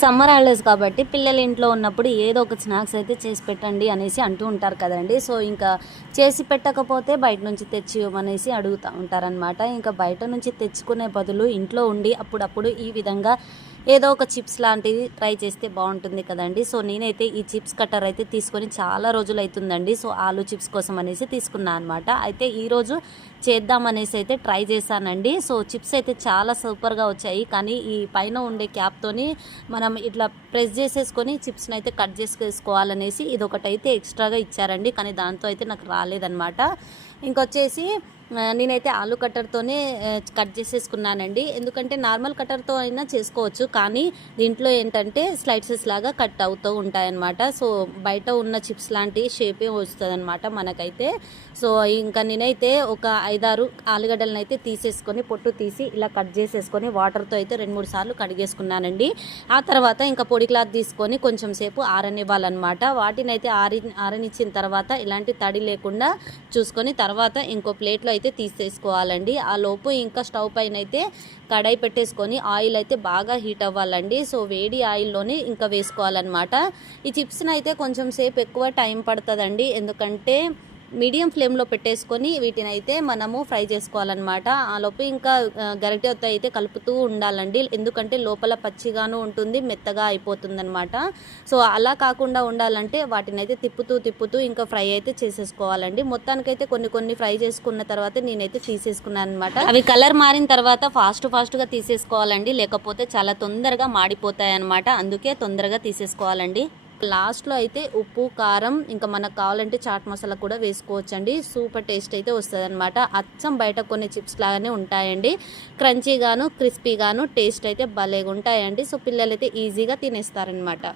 Summer holidays కాబట్టి పిల్లలు ఇంట్లో ఉన్నప్పుడు ఏదో ఒక స్నాక్స్ అయితే చేసి పెట్టండి అనేసి అంటూ ఉంటారు కదండి. సో ఇంకా చేసి పెట్టకపోతే బయట నుంచి తెచ్చి ఇవ్వమనేసి అడుగుతూ ఉంటారనమాట. ఇంకా బయట నుంచి తెచ్చుకునే బదులు ఇంట్లో ఉండి అప్పుడప్పుడు ఈ విధంగా ఏదో ఒక చిప్స్ లాంటివి ట్రై చేస్తే బాగుంటుంది కదండి. సో నేనైతే ఈ చిప్స్ కట్టర్ అయితే తీసుకొని చాలా రోజులు అవుతుందండి. సో ఆలు చిప్స్ కోసం అనేసి తీసుకున్నాను అనమాట. అయితే ఈరోజు చేద్దామనేసి అయితే ట్రై చేశానండి. సో చిప్స్ అయితే చాలా సూపర్గా వచ్చాయి. కానీ ఈ పైన ఉండే క్యాప్తోని మనం ఇట్లా ప్రెస్ చేసేసుకొని చిప్స్ని అయితే కట్ చేసుకోవాలనేసి ఇదొకటైతే ఎక్స్ట్రాగా ఇచ్చారండి. కానీ దాంతో అయితే నాకు రాలేదన్నమాట. ఇంకొచ్చేసి నేనైతే ఆలు కట్టర్తోనే కట్ చేసేసుకున్నానండి. ఎందుకంటే నార్మల్ కట్టర్తో అయినా చేసుకోవచ్చు, కానీ దీంట్లో ఏంటంటే స్లైసెస్ లాగా కట్ అవుతూ ఉంటాయన్నమాట. సో బయట ఉన్న చిప్స్ లాంటి షేపే వస్తుంది అనమాట మనకైతే. సో ఇంకా నేనైతే ఒక 5-6 ఆలుగడ్డలను అయితే తీసేసుకొని పొట్టు తీసి ఇలా కట్ చేసేసుకొని వాటర్తో అయితే 2-3 సార్లు కడిగేసుకున్నానండి. ఆ తర్వాత ఇంకా పొడి క్లాత్ తీసుకొని కొంచెం సేపు ఆరనివ్వాలన్నమాట. వాటిని అయితే ఆరనిచ్చిన తర్వాత ఇలాంటి తడి లేకుండా చూసుకొని తర్వాత ఇంకో ప్లేట్లో అయితే తీసేసుకోవాలండి. ఆ లోపు ఇంకా స్టవ్ పైన అయితే కడాయి పెట్టేసుకొని ఆయిల్ అయితే బాగా హీట్ అవ్వాలండి. సో వేడి ఆయిల్లోనే ఇంకా వేసుకోవాలన్నమాట. ఈ చిప్స్ని అయితే కొంచెం సేపు ఎక్కువ టైం పడుతుందండి. ఎందుకంటే మీడియం ఫ్లేమ్లో పెట్టేసుకొని వీటిని అయితే మనము ఫ్రై చేసుకోవాలన్నమాట. ఆ లోపు ఇంకా గరిటెతో అయితే కలుపుతూ ఉండాలండి. ఎందుకంటే లోపల పచ్చిగాను ఉంటుంది, మెత్తగా అయిపోతుంది అనమాట. సో అలా కాకుండా ఉండాలంటే వాటిని అయితే తిప్పుతూ ఇంకా ఫ్రై అయితే చేసేసుకోవాలండి. మొత్తానికైతే కొన్ని ఫ్రై చేసుకున్న తర్వాత నేనైతే తీసేసుకున్నాను అనమాట. అవి కలర్ మారిన తర్వాత ఫాస్ట్గా తీసేసుకోవాలండి, లేకపోతే చాలా తొందరగా మాడిపోతాయి అనమాట. అందుకే తొందరగా తీసేసుకోవాలండి. లాస్ట్లో అయితే ఉప్పు, కారం, ఇంకా మనకు కావాలంటే చాట్ మసాలా కూడా వేసుకోవచ్చండి. సూపర్ టేస్ట్ అయితే వస్తుంది అనమాట. అచ్చం బయట కొన్ని చిప్స్ లాగానే ఉంటాయండి. క్రంచీగాను క్రిస్పీగాను టేస్ట్ అయితే భలేగా ఉంటాయండి. సో పిల్లలైతే ఈజీగా తినేస్తారనమాట.